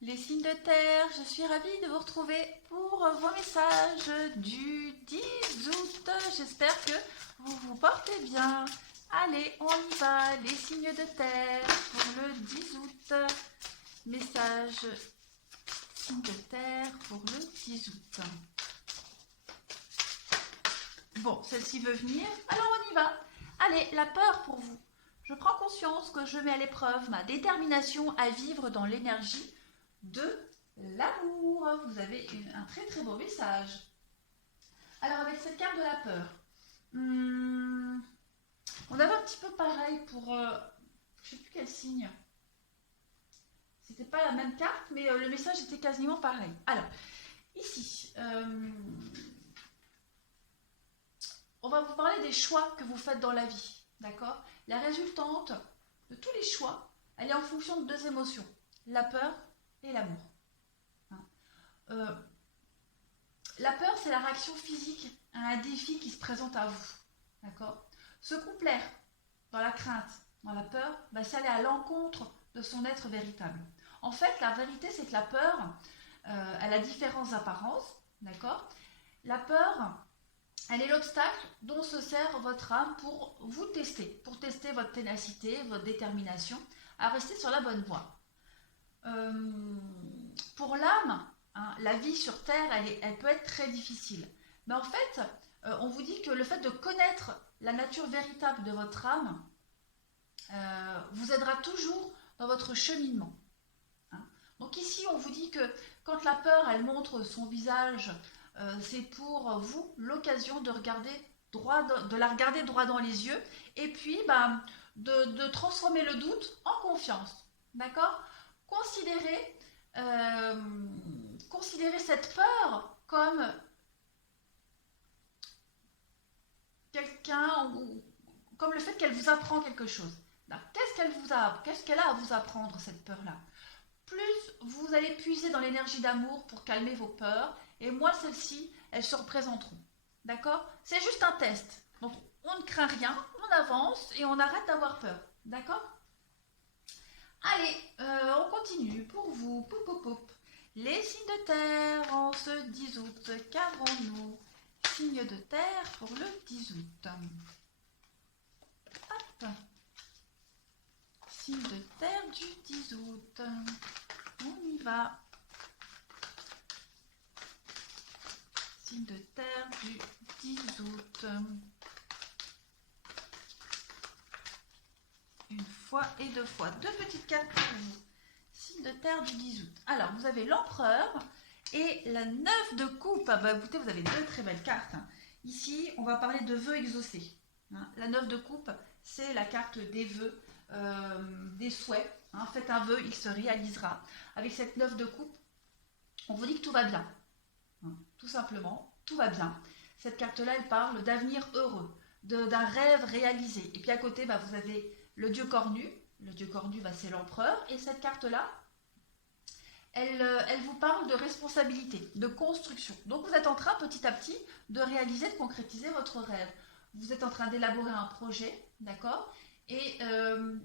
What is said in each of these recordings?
Les signes de terre, je suis ravie de vous retrouver pour vos messages du 10 août. J'espère que vous vous portez bien. Allez, on y va. Les signes de terre pour le 10 août. Message signes de terre pour le 10 août. Bon, celle-ci veut venir, alors on y va. Allez, la peur pour vous. Je prends conscience que je mets à l'épreuve ma détermination à vivre dans l'énergie de l'amour. Vous avez un très très beau message. Alors avec cette carte de la peur, on avait un petit peu pareil pour, je ne sais plus quel signe. C'était pas la même carte, mais le message était quasiment pareil. Alors, ici, on va vous parler des choix que vous faites dans la vie, d'accord? La résultante de tous les choix, elle est en fonction de deux émotions, la peur et l'amour. La peur, c'est la réaction physique à un défi qui se présente à vous, d'accord? Se complaire dans la crainte, dans la peur, c'est aller à l'encontre de son être véritable. En fait, la vérité, c'est que la peur, elle a différentes apparences, d'accord? La peur, elle est l'obstacle dont se sert votre âme pour vous tester, pour tester votre ténacité, votre détermination à rester sur la bonne voie. Pour l'âme, hein, la vie sur Terre, elle peut être très difficile. Mais en fait, on vous dit que le fait de connaître la nature véritable de votre âme vous aidera toujours dans votre cheminement. Hein. Donc ici, on vous dit que quand la peur, elle montre son visage, c'est pour vous l'occasion de la regarder droit dans les yeux et puis de transformer le doute en confiance. D'accord? Considérez, considérez cette peur comme quelqu'un, comme le fait qu'elle vous apprend quelque chose. Qu'est-ce qu'elle a à vous apprendre, cette peur-là? Plus vous allez puiser dans l'énergie d'amour pour calmer vos peurs, et moins celles-ci, elles se représenteront. D'accord? C'est juste un test. Donc, on ne craint rien, on avance et on arrête d'avoir peur. D'accord? Allez, on continue pour vous. Poup, poup, poup. Les signes de terre en ce 10 août, qu'avons-nous? Signes de terre pour le 10 août. Hop. Signe de terre du 10 août. On y va. Signe de terre du 10 août. Une fois et deux fois. Deux petites cartes pour vous. Signe de terre du 10 août. Alors, vous avez l'empereur et la 9 de coupe. Écoutez, vous avez deux très belles cartes. Ici, on va parler de vœux exaucés. La 9 de coupe, c'est la carte des vœux, des souhaits. Faites un vœu, il se réalisera. Avec cette 9 de coupe, on vous dit que tout va bien. Tout simplement, tout va bien. Cette carte-là, elle parle d'avenir heureux, d'un rêve réalisé. Et puis à côté, vous avez le dieu cornu. Le dieu cornu, c'est l'empereur. Et cette carte-là, elle vous parle de responsabilité, de construction. Donc vous êtes en train, petit à petit, de réaliser, de concrétiser votre rêve. Vous êtes en train d'élaborer un projet, d'accord? Et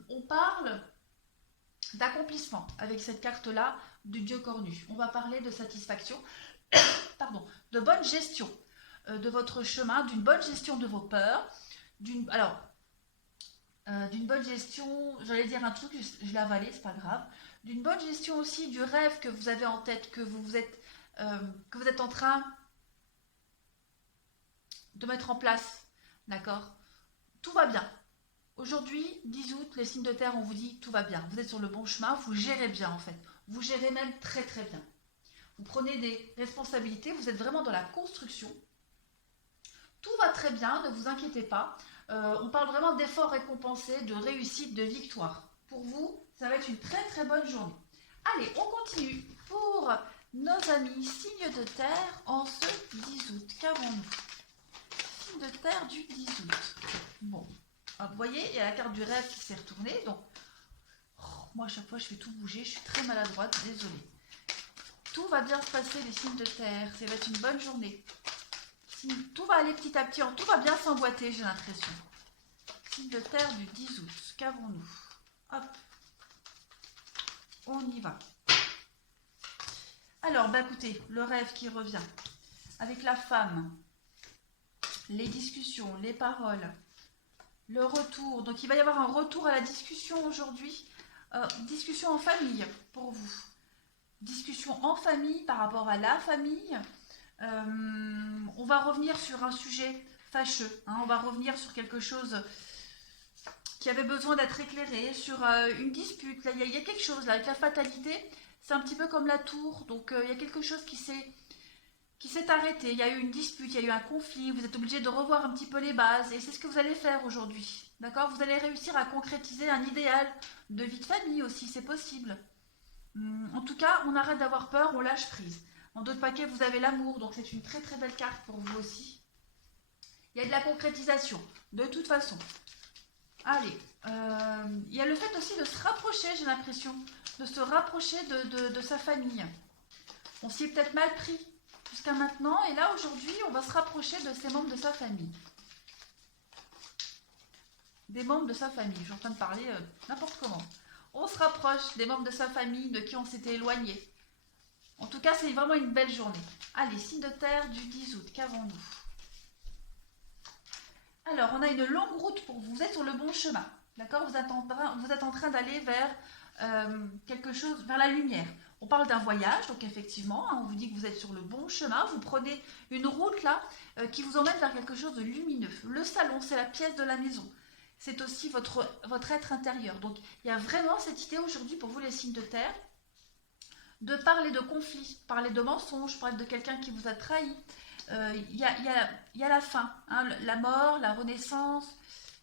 on parle d'accomplissement avec cette carte-là du dieu cornu. On va parler de satisfaction, pardon, de bonne gestion de votre chemin, d'une bonne gestion de vos peurs, d'une bonne gestion, j'allais dire un truc, je l'ai avalé, c'est pas grave, d'une bonne gestion aussi du rêve que vous avez en tête, que vous êtes en train de mettre en place, d'accord? Tout va bien. Aujourd'hui, 10 août, les signes de terre, on vous dit tout va bien. Vous êtes sur le bon chemin, vous gérez bien en fait. Vous gérez même très très bien. Vous prenez des responsabilités, vous êtes vraiment dans la construction. Tout va très bien, ne vous inquiétez pas. On parle vraiment d'efforts récompensés, de réussite, de victoire. Pour vous, ça va être une très très bonne journée. Allez, on continue pour nos amis signes de terre en ce 10 août. Qu'avons-nous? Signe de terre du 10 août. Bon, vous voyez, il y a la carte du rêve qui s'est retournée. Donc, moi à chaque fois je fais tout bouger, je suis très maladroite, désolée. Tout va bien se passer les signes de terre, ça va être une bonne journée. Tout va aller petit à petit, tout va bien s'emboîter, j'ai l'impression. Signe de terre du 10 août, qu'avons-nous? Hop, on y va. Alors, bah écoutez, le rêve qui revient avec la femme, les discussions, les paroles, le retour. Donc, il va y avoir un retour à la discussion aujourd'hui. Discussion en famille pour vous. Discussion en famille par rapport à la famille. On va revenir sur un sujet fâcheux. Hein, on va revenir sur quelque chose qui avait besoin d'être éclairé, sur une dispute. Là, il y a quelque chose là avec la fatalité. C'est un petit peu comme la tour. Donc, il y a quelque chose qui s'est arrêté. Il y a eu une dispute, il y a eu un conflit. Vous êtes obligé de revoir un petit peu les bases. Et c'est ce que vous allez faire aujourd'hui. D'accord? Vous allez réussir à concrétiser un idéal de vie de famille aussi. C'est possible. En tout cas, on arrête d'avoir peur, on lâche prise. En d'autres paquets, vous avez l'amour, donc c'est une très très belle carte pour vous aussi. Il y a de la concrétisation, de toute façon. Allez, il y a le fait aussi de se rapprocher, j'ai l'impression, de se rapprocher de sa famille. On s'y est peut-être mal pris jusqu'à maintenant, et là aujourd'hui, on va se rapprocher de ses membres de sa famille. Des membres de sa famille, je suis en train de parler n'importe comment. On se rapproche des membres de sa famille de qui on s'était éloigné. En tout cas, c'est vraiment une belle journée. Allez, signe de terre du 10 août, qu'avons-nous? Alors, on a une longue route pour vous. Vous êtes sur le bon chemin. D'accord? Vous êtes en train d'aller vers quelque chose, vers la lumière. On parle d'un voyage, donc effectivement, hein, on vous dit que vous êtes sur le bon chemin. Vous prenez une route là qui vous emmène vers quelque chose de lumineux. Le salon, c'est la pièce de la maison. C'est aussi votre être intérieur. Donc, il y a vraiment cette idée aujourd'hui pour vous, les signes de terre, de parler de conflits, parler de mensonges, parler de quelqu'un qui vous a trahi. Il y a la fin, hein, la mort, la renaissance.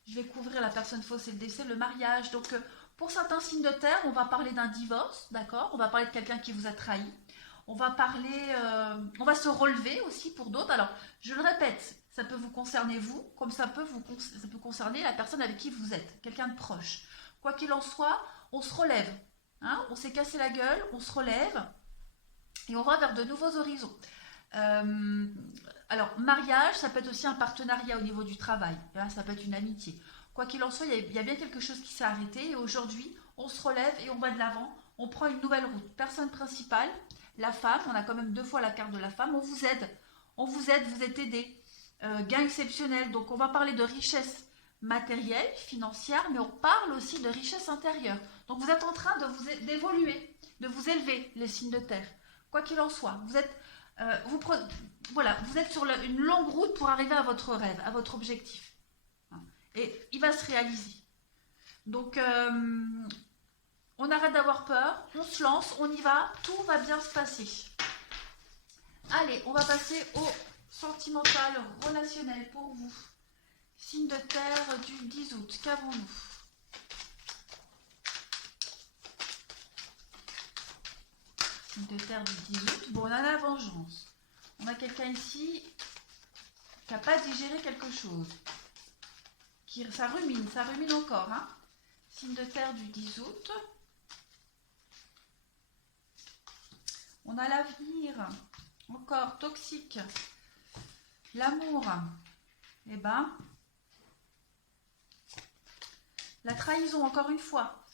Je vais couvrir la personne fausse et le décès, le mariage. Donc, pour certains signes de terre, on va parler d'un divorce, d'accord? On va parler de quelqu'un qui vous a trahi. On va parler, on va se relever aussi pour d'autres. Alors, je le répète, ça peut vous concerner vous, comme ça peut concerner la personne avec qui vous êtes, quelqu'un de proche. Quoi qu'il en soit, on se relève. Hein, on s'est cassé la gueule, on se relève et on va vers de nouveaux horizons. Alors, mariage, ça peut être aussi un partenariat au niveau du travail. Hein, ça peut être une amitié. Quoi qu'il en soit, il y a bien quelque chose qui s'est arrêté et aujourd'hui, on se relève et on va de l'avant. On prend une nouvelle route. Personne principale, la femme, on a quand même 2 fois la carte de la femme, on vous aide. On vous aide, vous êtes aidé. Gain exceptionnel, donc on va parler de richesse matérielle, financière, mais on parle aussi de richesse intérieure. Donc vous êtes en train d'évoluer, de vous élever, les signes de terre. Quoi qu'il en soit, vous êtes, vous êtes sur une longue route pour arriver à votre rêve, à votre objectif. Et il va se réaliser. Donc, on arrête d'avoir peur, on se lance, on y va, tout va bien se passer. Allez, on va passer au sentimental, relationnel pour vous. Signe de terre du 10 août, qu'avons-nous? Signe de terre du 10 août, bon, on a la vengeance. On a quelqu'un ici qui n'a pas digéré quelque chose. Ça rumine encore. Hein. Signe de terre du 10 août. On a l'avenir, encore toxique. L'amour, eh ben, la trahison, encore une fois.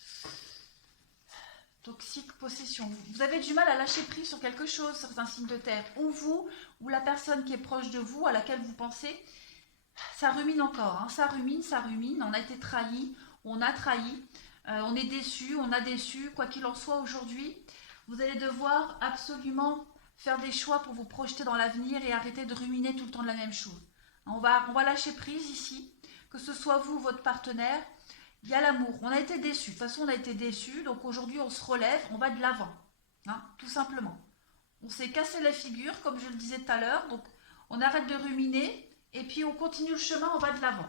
Toxique, possession. Vous avez du mal à lâcher prise sur quelque chose, certains signes de terre. Ou vous, ou la personne qui est proche de vous, à laquelle vous pensez, ça rumine encore. Hein. Ça rumine. On a été trahi, on a trahi. On est déçu, on a déçu. Quoi qu'il en soit aujourd'hui, vous allez devoir absolument faire des choix pour vous projeter dans l'avenir et arrêter de ruminer tout le temps de la même chose. On va lâcher prise ici, que ce soit vous ou votre partenaire. Il y a l'amour, on a été déçus. De toute façon, on a été déçus, donc aujourd'hui, on se relève, on va de l'avant, hein, tout simplement. On s'est cassé la figure, comme je le disais tout à l'heure, donc on arrête de ruminer, et puis on continue le chemin, on va de l'avant.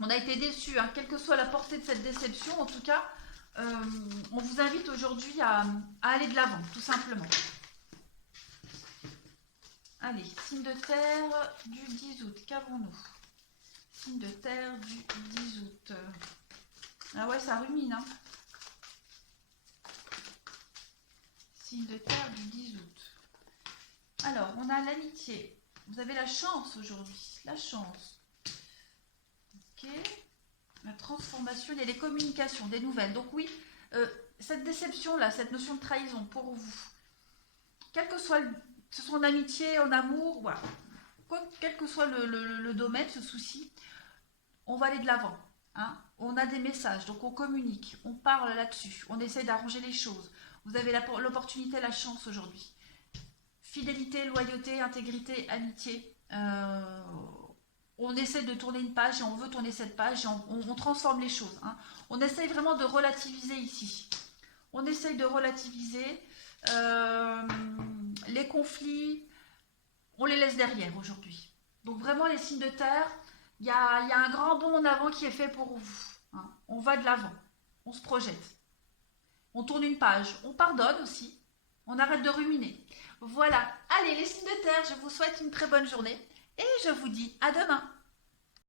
On a été déçus, hein, quelle que soit la portée de cette déception, en tout cas, on vous invite aujourd'hui à aller de l'avant, tout simplement. Allez, signe de terre du 10 août, qu'avons-nous? Signe de terre du 10 août. Ah ouais, ça rumine, hein. Signe de terre du 10 août. Alors, on a l'amitié. Vous avez la chance aujourd'hui. La chance. Ok. La transformation, il y a les communications, des nouvelles. Donc oui, cette déception-là, cette notion de trahison pour vous, quel que soit, que ce soit en amitié, en amour, voilà. Quel que soit le domaine, ce souci, on va aller de l'avant. Hein. On a des messages, donc on communique, on parle là-dessus, on essaie d'arranger les choses. Vous avez l'opportunité, la chance aujourd'hui. Fidélité, loyauté, intégrité, amitié. On essaie de tourner une page et on veut tourner cette page et on transforme les choses. Hein. On essaye vraiment de relativiser ici. On essaye de relativiser les conflits, on les laisse derrière aujourd'hui. Donc vraiment les signes de terre, il y a un grand bond en avant qui est fait pour vous. Hein. On va de l'avant, on se projette. On tourne une page, on pardonne aussi, on arrête de ruminer. Voilà, allez les signes de terre, je vous souhaite une très bonne journée et je vous dis à demain.